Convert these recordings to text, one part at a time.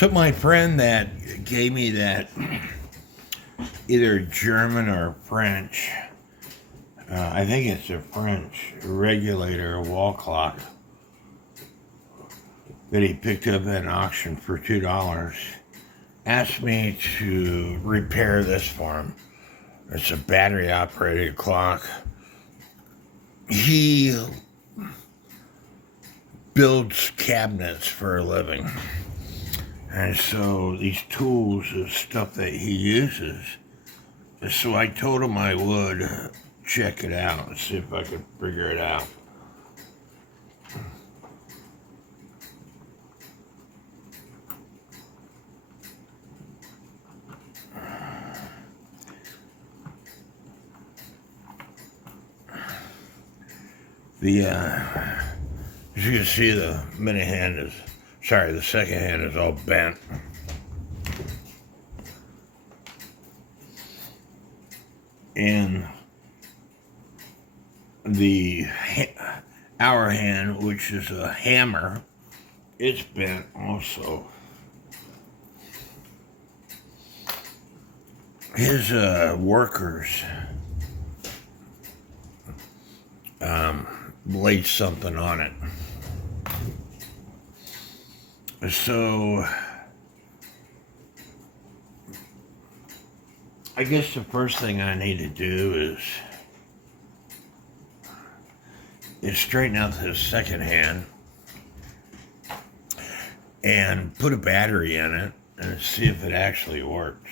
So my friend that gave me that either German or French, I think it's a French regulator wall clock that he picked up at an auction for $2, asked me to repair this for him. It's a battery operated clock. He builds cabinets for a living. And so these tools is stuff that he uses. So I told him I would check it out and see if I could figure it out. As you can see, the the second hand is all bent. And the hour hand, which is a hammer, it's bent also. His workers laid something on it. So I guess the first thing I need to do is straighten out this second hand and put a battery in it and see if it actually works.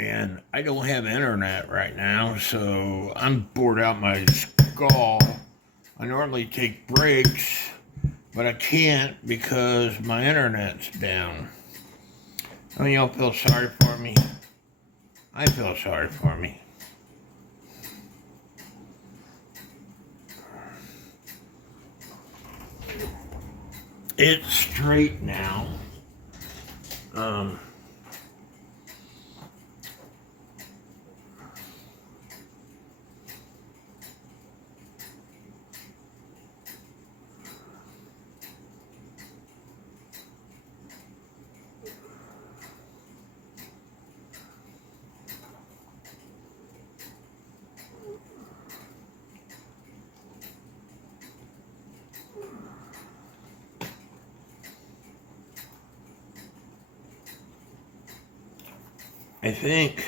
And I don't have internet right now, so I'm bored out my skull. I normally take breaks, but I can't because my internet's down. I mean, y'all feel sorry for me? I feel sorry for me. It's straight now. I think,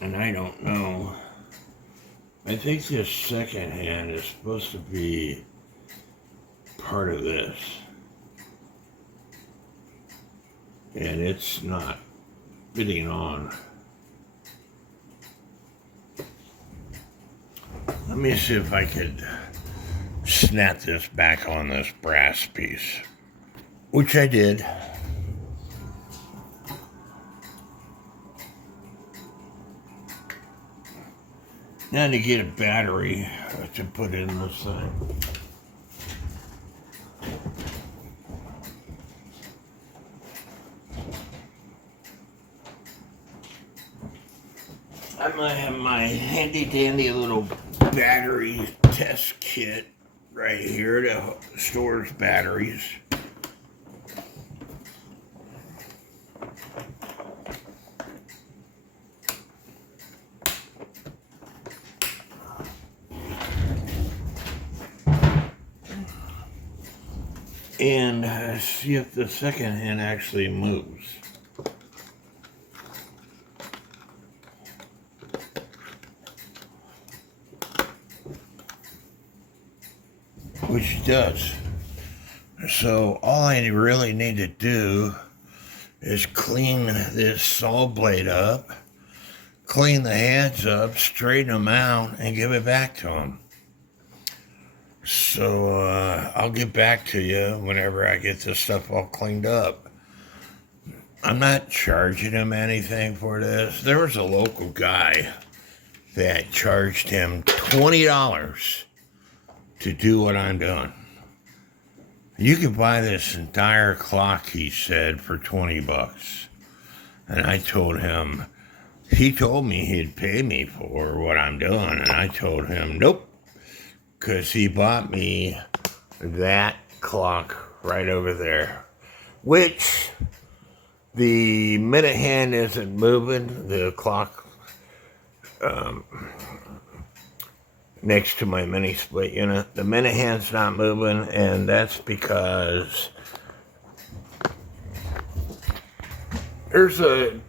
and I don't know, I think this second hand is supposed to be part of this. And it's not fitting on. Let me see if I could snap this back on this brass piece, which I did. Now to get a battery to put in this thing. I might have my handy dandy little battery test kit right here that stores batteries. And see if the second hand actually moves. Which does. So all I really need to do is clean this saw blade up, clean the heads up, straighten them out, and give it back to him. So I'll get back to you whenever I get this stuff all cleaned up. I'm not charging him anything for this. There was a local guy that charged him $20 to do what I'm doing. You can buy this entire clock, he said, for $20. And I told him, he told me he'd pay me for what I'm doing. And I told him, nope, because he bought me that clock right over there, which the minute hand isn't moving. The clock next to my mini split unit, the minute hand's not moving, and that's because there's a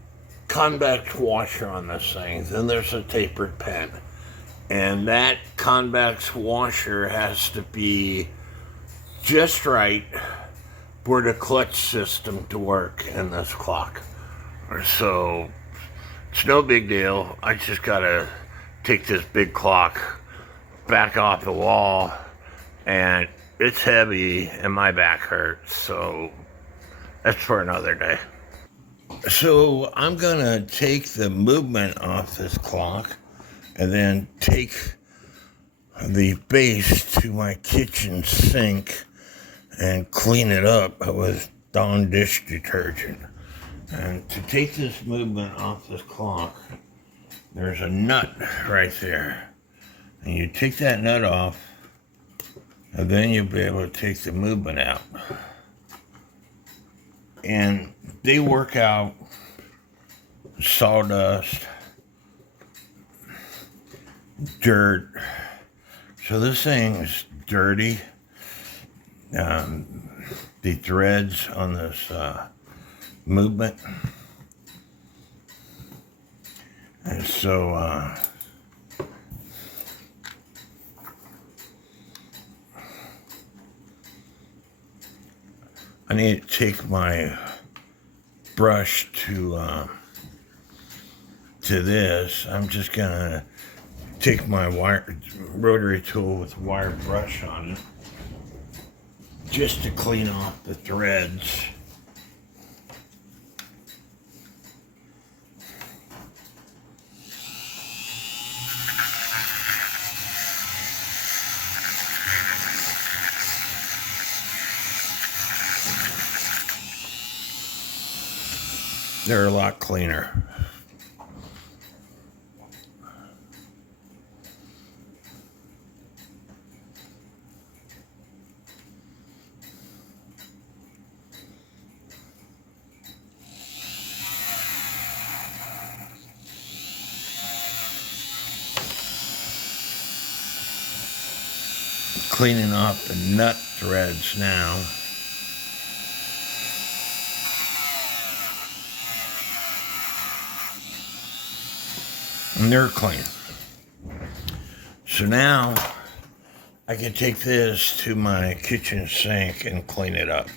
convex washer on this thing, then there's a tapered pen, and that convex washer has to be just right for the clutch system to work in this clock. So it's no big deal. I just gotta take this big clock back off the wall, and it's heavy and my back hurts, so that's for another day. So I'm gonna take the movement off this clock and then take the base to my kitchen sink and clean it up with Dawn dish detergent. And to take this movement off this clock, there's a nut right there. And you take that nut off, and then you'll be able to take the movement out. And they work out sawdust, dirt. So this thing is dirty. The threads on this movement. And so I need to take my brush to this. I'm just gonna take my rotary tool with wire brush on it, just to clean off the threads. They're a lot cleaner. Cleaning off the nut threads now. And they're clean. So now I can take this to my kitchen sink and clean it up.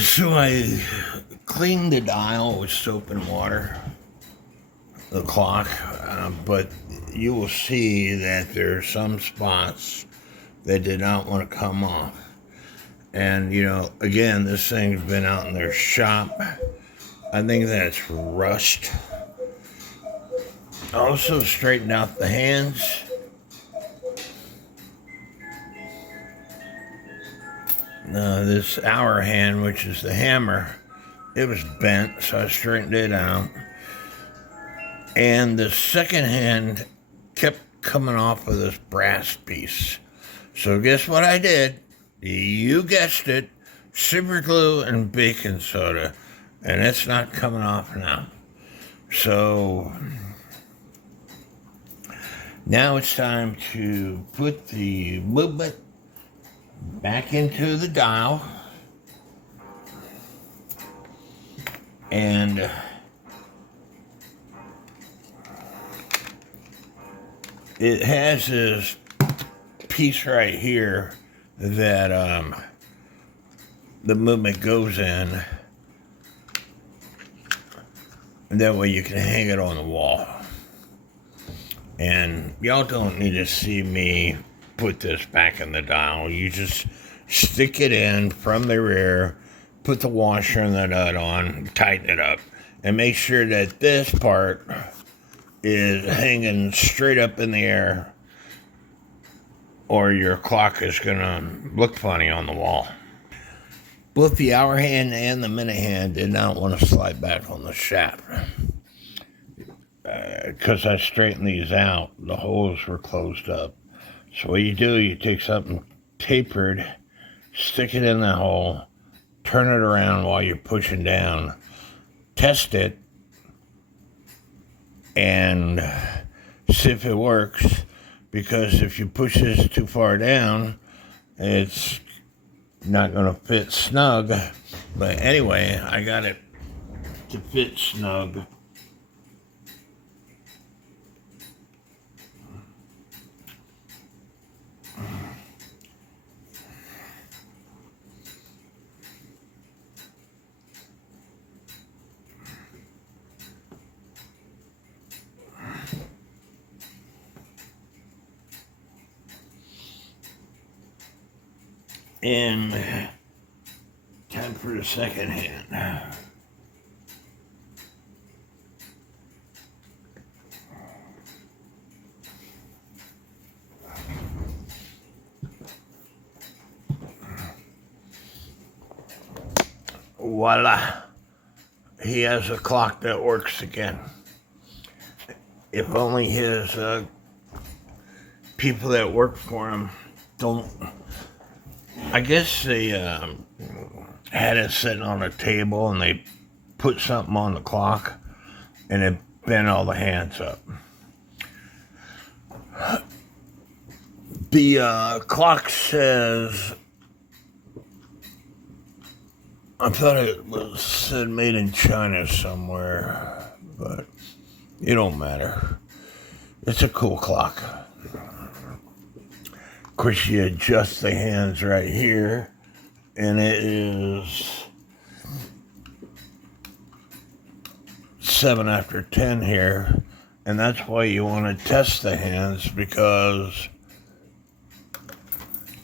So I cleaned the dial with soap and water, the clock, but you will see that there are some spots that did not want to come off. And, you know, again, this thing's been out in their shop. I think that's rust. I also straightened out the hands. This hour hand, which is the hammer, it was bent, so I straightened it out. And the second hand kept coming off of this brass piece. So guess what I did? You guessed it, super glue and baking soda, and it's not coming off now. So now it's time to put the movement back into the dial, and it has this piece right here that the movement goes in, and that way you can hang it on the wall. And y'all don't need to see me put this back in the dial. You just stick it in from the rear, put the washer and the nut on, tighten it up, and make sure that this part is hanging straight up in the air, or your clock is going to look funny on the wall. Both the hour hand and the minute hand did not want to slide back on the shaft. Because I straightened these out, the holes were closed up. So what you do, you take something tapered, stick it in the hole, turn it around while you're pushing down, test it, and see if it works. Because if you push this too far down, it's not going to fit snug. But anyway, I got it to fit snug. And time for the second hand. Voila. He has a clock that works again. If only his people that work for him don't. I guess they had it sitting on a table and they put something on the clock and it bent all the hands up. The clock says, I thought it was said made in China somewhere, but it don't matter. It's a cool clock. Of course, you adjust the hands right here, and it is 7 after 10 here, and that's why you want to test the hands, because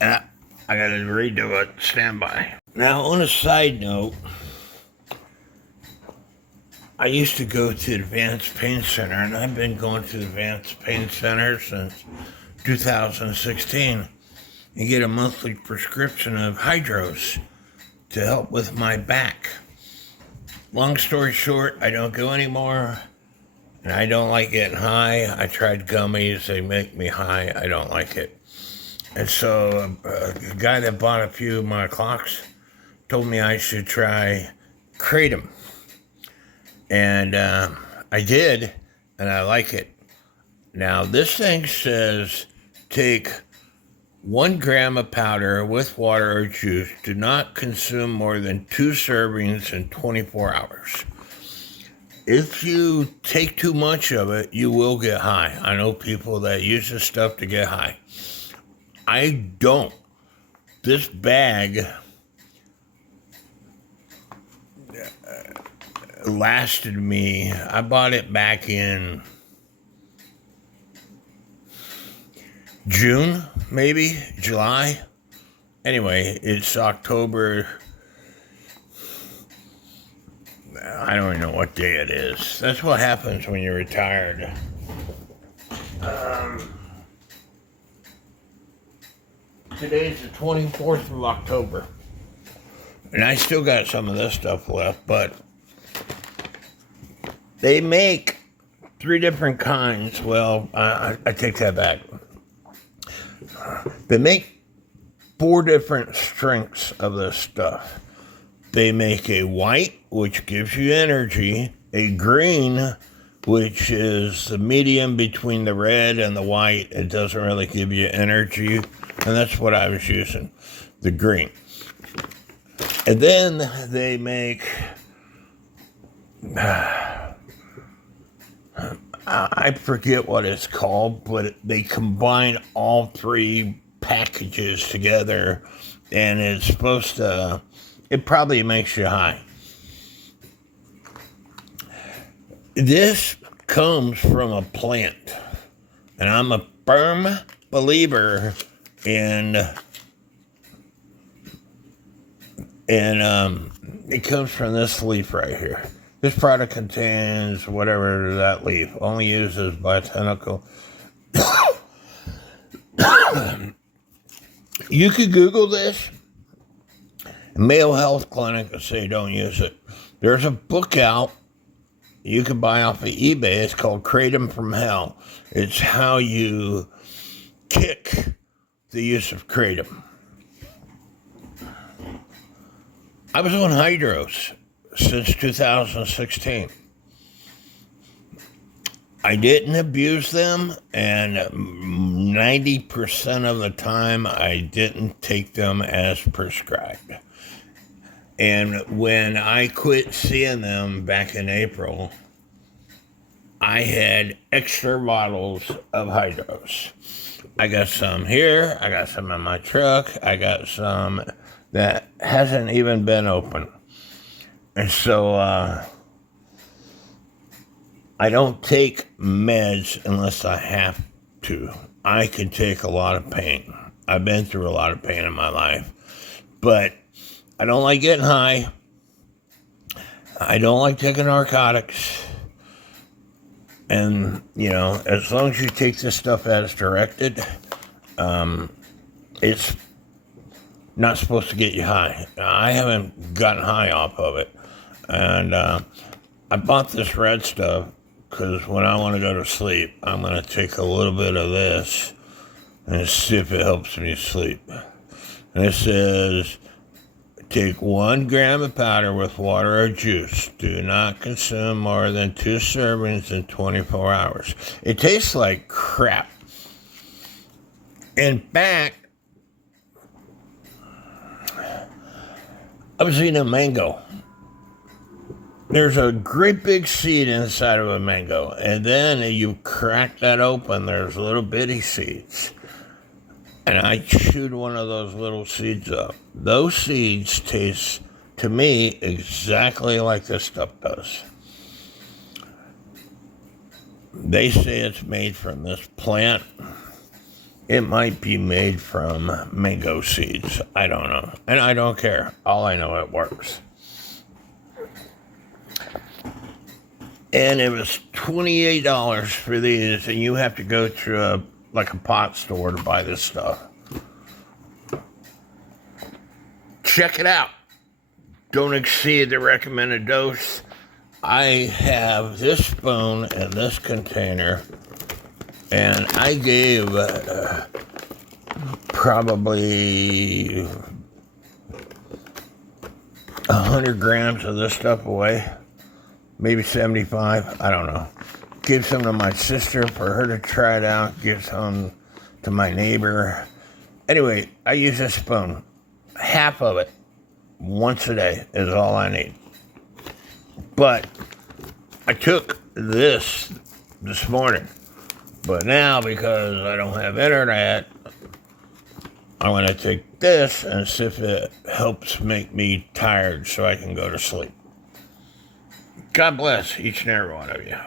I got to redo it. Stand by. Now, on a side note, I used to go to Advanced Pain Center, and I've been going to Advanced Pain Center since 2016, and get a monthly prescription of hydros to help with my back. Long story short, I don't go anymore, and I don't like getting high. I tried gummies, they make me high, I don't like it. And so the guy that bought a few of my clocks told me I should try Kratom. And I did, and I like it. Now, this thing says take 1 gram of powder with water or juice. Do not consume more than 2 servings in 24 hours. If you take too much of it, you will get high. I know people that use this stuff to get high. I don't. This bag lasted me. I bought it back in June, maybe July. Anyway, it's October. I don't even know what day it is. That's what happens when you're retired. Today's the 24th of October. And I still got some of this stuff left, but they make 3 different kinds. Well, I take that back. They make 4 different strengths of this stuff. They make a white, which gives you energy, a green, which is the medium between the red and the white. It doesn't really give you energy, and that's what I was using, the green. And then they make, I forget what it's called, but they combine all 3 packages together, and it's supposed to, it probably makes you high. This comes from a plant, and I'm a firm believer in it comes from this leaf right here. This product contains whatever that leaf, only uses botanical. You could Google this. Mayo Health Clinic will say don't use it. There's a book out you can buy off of eBay. It's called Kratom from Hell. It's how you kick the use of kratom. I was on hydros since 2016. I didn't abuse them, and 90% of the time I didn't take them as prescribed. And when I quit seeing them back in April, I had extra bottles of hydros. I got some here, I got some in my truck, I got some that hasn't even been open. And so I don't take meds unless I have to. I can take a lot of pain. I've been through a lot of pain in my life. But I don't like getting high. I don't like taking narcotics. And, as long as you take this stuff as directed, it's not supposed to get you high. I haven't gotten high off of it. And I bought this red stuff because when I want to go to sleep, I'm going to take a little bit of this and see if it helps me sleep. And it says, take 1 gram of powder with water or juice. Do not consume more than 2 servings in 24 hours. It tastes like crap. In fact, I was eating a mango. There's a great big seed inside of a mango, and then you crack that open, there's little bitty seeds. And I chewed one of those little seeds up. Those seeds taste, to me, exactly like this stuff does. They say it's made from this plant. It might be made from mango seeds. I don't know. And I don't care. All I know, it works. And it was $28 for these, and you have to go to a pot store to buy this stuff. Check it out. Don't exceed the recommended dose. I have this spoon and this container, and I gave probably 100 grams of this stuff away. Maybe 75, I don't know. Give some to my sister for her to try it out. Give some to my neighbor. Anyway, I use this spoon. Half of it, once a day, is all I need. But I took this morning. But now, because I don't have internet, I'm going to take this and see if it helps make me tired so I can go to sleep. God bless each and every one of you.